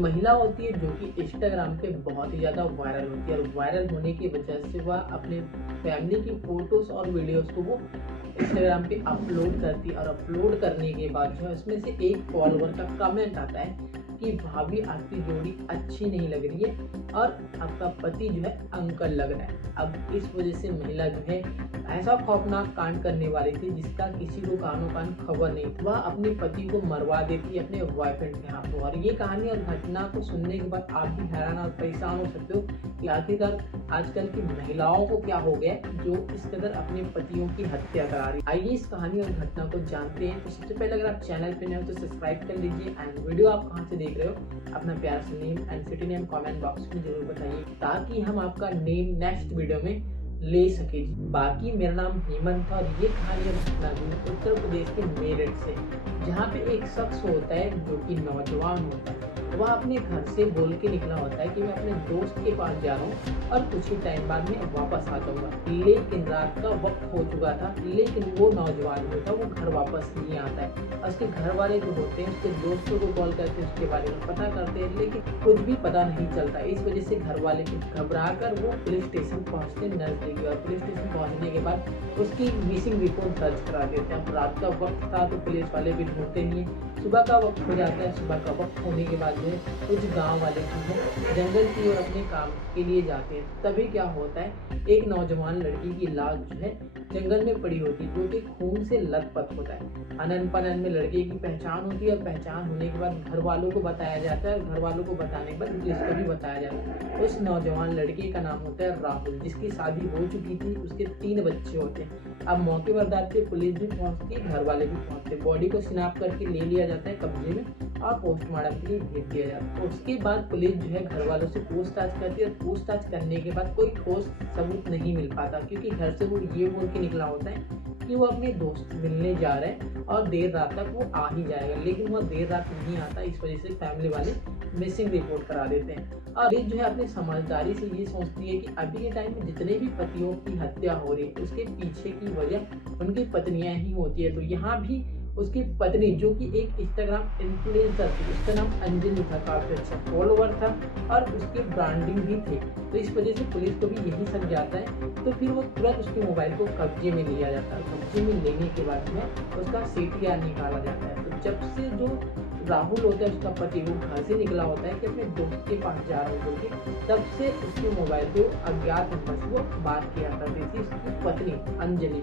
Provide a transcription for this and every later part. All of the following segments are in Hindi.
महिला होती है जो कि इंस्टाग्राम पे बहुत ही ज़्यादा वायरल होती है, और वायरल होने की वजह से वह अपने फैमिली की फ़ोटोज़ और वीडियोज़ को वो इंस्टाग्राम पे अपलोड करती है, और अपलोड करने के बाद जो है उसमें से एक फॉलोवर का कमेंट आता है कि भाभी आपकी जोड़ी अच्छी नहीं लग रही है और आपका पति जो है अंकल लग रहा है। अब इस वजह से महिला जो है ऐसा खौफनाक कांड करने वाली थी जिसका किसी को कानो कान खबर नहीं थी। वह अपने पति को मरवा देती है अपने बॉयफ्रेंड के हाथों। और ये कहानी और घटना को सुनने के बाद आप भी हैरान और परेशान हो सकते हो कि आखिरकार आजकल की महिलाओं को क्या हो गया जो इस कदर अपने पतियों की हत्या करा रही। आइए इस कहानी और घटना को जानते हैं। तो सबसे पहले अगर आप चैनल पे नए हो तो सब्सक्राइब कर लीजिए, एंड वीडियो आप कहाँ से देख रहे हो अपना प्यार से name and city name comment box में जरूर बताइए, ताकि हम आपका नेम नेक्स्ट वीडियो में ले सके। बाकी मेरा नाम हेमंत था, और ये कहानी और घटना जो उत्तर प्रदेश के मेरठ से, जहाँ पे एक शख्स होता है जो कि नौजवान होता है। वह अपने घर से बोल के निकला होता है कि मैं अपने दोस्त के पास जा रहा हूँ और कुछ ही टाइम बाद में वापस आ जाऊँगा। लेकिन रात का वक्त हो चुका था, लेकिन वो नौजवान जो था वो घर वापस नहीं आता है। उसके घर वाले जो होते हैं उसके दोस्तों को कॉल करके उसके बारे में पता करते हैं, लेकिन कुछ भी पता नहीं चलता। इस वजह से घर वाले घबरा कर वो पुलिस स्टेशन पहुँचते नजदीक, और पुलिस स्टेशन पहुँचने के बाद उसकी मिसिंग रिपोर्ट दर्ज करा देते हैं। अब रात का वक्त था तो पुलिस वाले भी ढूंढते नहीं है। सुबह का वक्त हो जाता है। सुबह का वक्त होने के बाद जो है कुछ गांव वाले जो है जंगल की ओर अपने काम के लिए जाते हैं। तभी क्या होता है, एक नौजवान लड़की की लाश जो है जंगल में पड़ी होती है, जो कि खून से लथपथ होता है। अनन पनन में लड़के की पहचान होती है, और पहचान होने के बाद घर वालों को बताया जाता है, और घर वालों को बताने के बाद पुलिस को भी बताया जाता है। उस नौजवान लड़के का नाम होता है राहुल, जिसकी शादी हो चुकी थी, उसके 3 बच्चे होते हैं। अब मौके पर जाते पुलिस भी पहुंचती है, घर वाले भी पहुंचते। बॉडी को शिनाख्त करके ले लिया जाता है कब्जे में, और पोस्टमार्टम के लिए भेज दिया जाता है। उसके बाद पुलिस जो है घर वालों से पूछताछ करती है, और पूछताछ करने के बाद कोई ठोस सबूत नहीं मिल पाता, क्योंकि घर से वो ये बोल के निकला होता है कि वो अपने दोस्त मिलने जा रहे हैं और देर रात तक वो आ ही जाएगा, लेकिन वो देर रात नहीं आता। इस वजह से फैमिली वाले मिसिंग रिपोर्ट करा देते हैं। और ये जो है अपनी समझदारी से ये सोचती है कि अभी के टाइम में जितने भी पतियों की हत्या हो रही है उसके पीछे की वजह उनकी पत्नियां ही होती है। तो यहाँ भी उसकी पत्नी, जो कि एक इंस्टाग्राम इन्फ्लुएंसर थी, उसका नाम अंजलि था, काफी अच्छा फॉलोवर था और उसकी ब्रांडिंग भी थी। तो इस वजह से पुलिस को भी यही समझ आता है, तो फिर वो तुरंत उसके मोबाइल को कब्जे में लिया जाता है। कब्जे में लेने के बाद में उसका CTR निकाला जाता है। तो जब से जो राहुल होता है उसका पति, वो घर से निकला होता है कि अपने दोस्त के पास जा रहा हूँ बोल, तब से उसके मोबाइल पे अज्ञात नंबर से वो बात किया करती थी उसकी पत्नी अंजलि।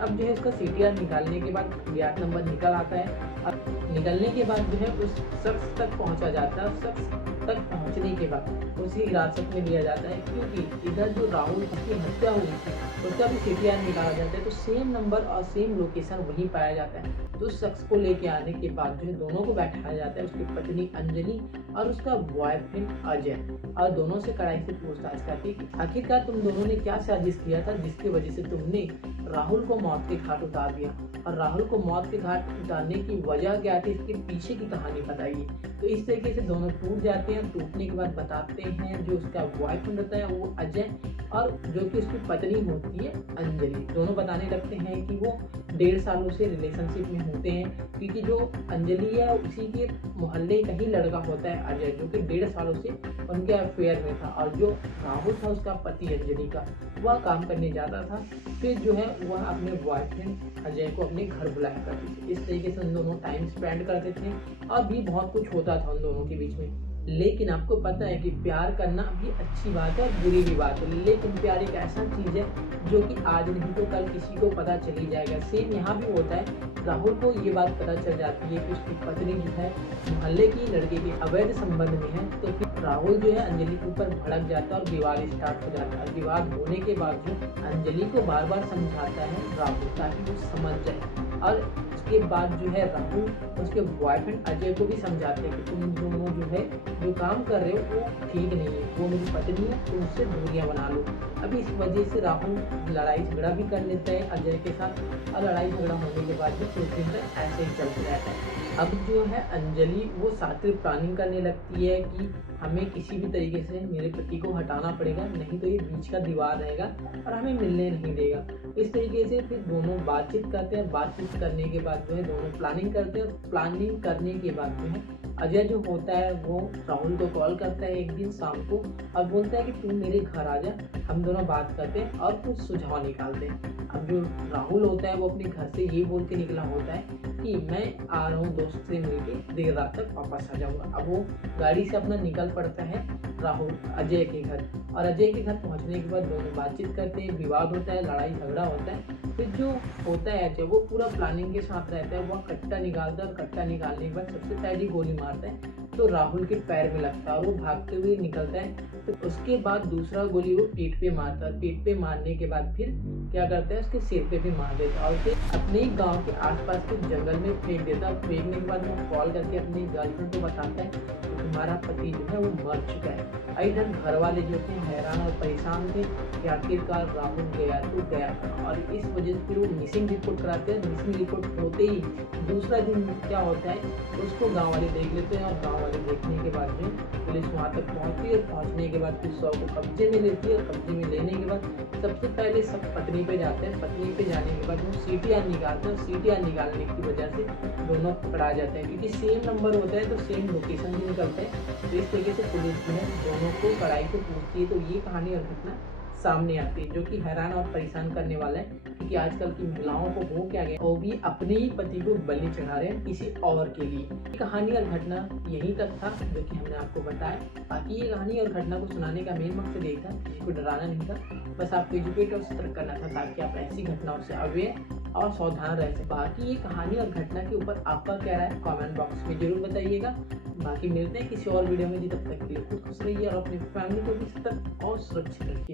अब जो है उसका CTR निकालने के बाद अज्ञात नंबर निकल आता है। अब निकलने के बाद जो है उस शख्स तक पहुंचा जाता है। शख्स तक पहुंचने के बाद उसी हिरासत में लिया जाता है, क्योंकि इधर जो राहुल की हत्या हुई थी उसका भी CTR निकाला जाता है। तो सेम नंबर और सेम लोकेशन वहीं पाया जाता है। तो उस शख्स को लेके आने के बाद जो है दोनों को बैठाया जाता है, उसकी पत्नी अंजलि और उसका बॉयफ्रेंड अजय, और दोनों से कड़ाई से पूछताछ करती है कि आखिरकार तुम दोनों ने क्या साजिश किया था जिसकी वजह से तुमने राहुल को मौत के घाट उतार दिया, और राहुल को मौत के घाट उतारने की वजह क्या थी, इसके पीछे की कहानी बताइए। तो इस तरीके से दोनों टूट जाते हैं। टूटने के बाद बताते हैं जो उसका बॉयफ्रेंड होता है वो अजय, और जो कि उसकी पत्नी होती है अंजलि, दोनों बताने लगते हैं कि वो 1.5 सालों से रिलेशनशिप में होते हैं, क्योंकि जो अंजलि है उसी के मोहल्ले का ही लड़का होता है अजय, जो कि 1.5 सालों से उनके अफेयर में था, और जो राहुल था उसका पति अंजलि का, वह काम करने जाता था। फिर जो है वह अपने बॉयफ्रेंड अजय को अपने घर बुलाया करती थी। इस तरीके से उन दोनों टाइम स्पेंड करते थे, और भी बहुत कुछ होता था उन दोनों के बीच में। लेकिन आपको पता है कि प्यार करना भी अच्छी बात है और बुरी भी बात है, लेकिन प्यार एक ऐसा चीज़ है जो कि आज नहीं तो कल किसी को पता चली जाएगा। सेम यहाँ भी होता है। राहुल को ये बात पता चल जाती है कि उसकी पत्नी जो है मोहल्ले की लड़के के अवैध संबंध में है, तो फिर राहुल जो है अंजलि के ऊपर भड़क जाता है और विवाद स्टार्ट हो जाता है। विवाद होने के बाद जो अंजलि को बार बार समझाता है राहुल, ताकि वो समझ जाए, और उसके बाद जो है राहुल उसके बॉयफ्रेंड अजय को भी समझाते हैं कि तुम दोनों जो है जो काम कर रहे हो वो ठीक नहीं है, वो मेरी पत्नी है, तुम उससे दूरियां बना लो। अभी इस वजह से राहुल लड़ाई झगड़ा भी कर लेता है अजय के साथ, और लड़ाई झगड़ा होने के बाद भी कुछ दिन तक ऐसे ही चलते रहता है। अब जो है अंजलि वो शातिर प्लानिंग करने लगती है कि हमें किसी भी तरीके से मेरे पति को हटाना पड़ेगा, नहीं तो ये बीच का दीवार रहेगा और हमें मिलने नहीं देगा। इस तरीके से फिर दोनों बातचीत करते हैं। बातचीत करने के बाद जो है दोनों प्लानिंग करते हैं, और प्लानिंग करने के बाद जो है अजय जो होता है वो राहुल को कॉल करता है एक दिन शाम को और बोलता है कि तू मेरे घर आ जा, हम दोनों बात करते हैं और कुछ सुझाव निकालते हैं। अब जो राहुल होता है वो अपने घर से ये बोल के निकला होता है कि मैं आ रहा हूँ दोस्त से मिलके, देर रात तक वापस आ जाऊँगा। अब वो गाड़ी से अपना निकल पड़ता है राहुल अजय के घर, और अजय के घर पहुंचने के बाद दोनों बातचीत करते हैं, विवाद होता है, लड़ाई झगड़ा होता है। फिर जो होता है अजय वो पूरा प्लानिंग के साथ रहता है, वह कट्टा निकालता है और कट्टा निकालने के बाद सबसे पहली गोली मारता है तो राहुल के पैर में लगता है और वो भागते हुए निकलता है। तो उसके बाद दूसरा गोली वो पीठ पे मारता है, पीठ पे मारने के बाद फिर क्या करता है उसके सिर पे भी मार देता है और फिर अपने ही गाँव के आसपास के जंगल में फेंक देता है। फेंकने के बाद वो कॉल करके अपनी गर्लफ्रेंड को बताता है कि तुम्हारा पति जो है वो मर चुका है। इधर घर वाले जो थे हैरान और परेशान थे कि आखिरकार राहुल गया तो गया था, और इस वजह से फिर वो मिसिंग रिपोर्ट कराते हैं। मिसिंग रिपोर्ट होते ही दूसरा दिन क्या होता है उसको गांव वाले देख लेते हैं, और गांव वाले देखने के बाद जो पुलिस वहाँ तक पहुँचती है, और पहुँचने के बाद फिर शव को कब्जे में लेती है, और कब्जे में लेने के बाद सबसे पहले सब पत्नी पे जाते हैं। पत्नी पे जाने के बाद वो सीटीआर निकालते हैं, और सीटीआर निकालने की वजह से दोनों पकड़ा जाते हैं क्योंकि सेम नंबर होता है तो सेम लोकेशन भी निकलता है। तो इस तरीके से पुलिस जो है दोनों को कड़ाई से पूछती है। तो ये कहानी और घटना सामने आती है जो कि हैरान और परेशान करने वाला है, क्योंकि आजकल की महिलाओं को हो क्या गया, वो भी अपने ही पति को बलि चढ़ा रहे हैं किसी और के लिए। ये कहानी और घटना यहीं तक था जो कि हमने आपको बताया। बाकी ये कहानी और घटना को सुनाने का मेन मकसद यही था, किसी को डराना नहीं था, बस आपको एजुकेट और सतर्क करना था ताकि आप ऐसी घटनाओं से अवेयर और सावधान रह सकें। बाकी ये कहानी और घटना के ऊपर आपका क्या राय है कमेंट बॉक्स में जरूर बताइएगा। बाकी मिलते हैं किसी और वीडियो में, जी तब तक के लिए खुद खुश रहिए और अपनी फैमिली को भी सतर्क और सुरक्षित रखिए।